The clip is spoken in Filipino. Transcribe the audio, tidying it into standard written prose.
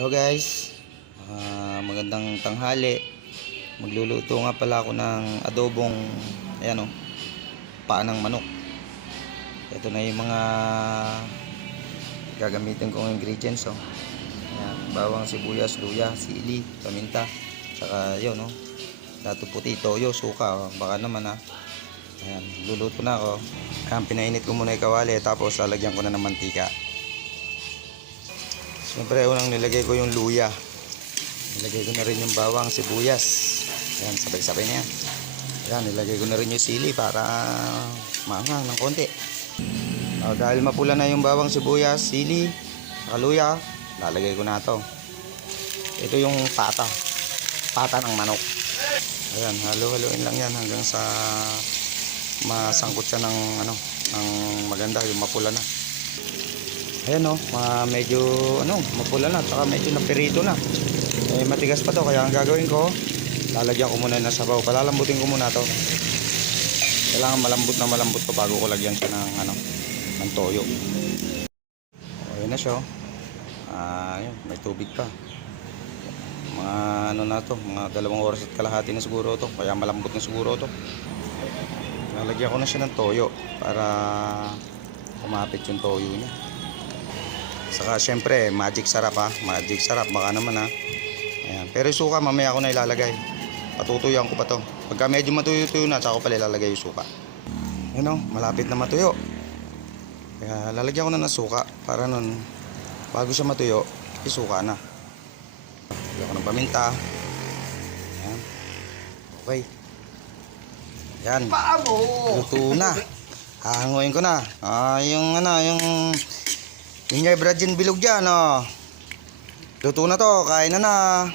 Hello guys, magandang tanghali. Magluluto nga pala ako ng adobong ayan paa ng manok. Ito na yung mga gagamitin kong ingredients ayan, bawang, sibuyas, luya, sili, paminta, saka yun dato puti, toyo, suka baka naman ayan, luluto na ako. Ayan, pinainit ko muna yung kawali tapos lalagyan ko na ng mantika. Siyempre unang nilagay ko yung luya. Nilagay ko na rin yung bawang, sibuyas. Ayan, sabay-sabay na yan. Ayan, nilagay ko na rin yung sili para maanghang ng konti. Dahil mapula na yung bawang, sibuyas, sili, saka luya, lalagay ko na ito. Ito yung pata ng manok. Ayan, halo-haloin lang yan hanggang sa masangkot siya ng ng maganda, yung mapula na. Ayan medyo mapula na, saka medyo napirito na. Matigas pa to, kaya ang gagawin ko, lalagyan ko muna ng sabaw. Palalambutin ko muna to. Kailangan malambot ko bago ko lagyan siya ng toyo. Ayan na siya. Ayan, may tubig pa. Mga na to, mga 2 oras at kalahati na siguro to, kaya malambot na siguro to. Lalagyan ko na siya ng toyo para kumapit yung toyo niya. Saka syempre magic sarap baka naman ayan. Pero yung suka mamaya ko na ilalagay, patutuyan ko pa to. Pagka medyo matuyo-tuyo na, saka ko pala ilalagay yung suka. Yun malapit na matuyo, kaya lalagyan ko na ng suka para nun bago siya matuyo isuka na. Lagyan ko ng paminta. Ayan. Okay, yan, luto na. Hahanguin ko na yung yung Bradjin bilog dyan luto na to, kain na.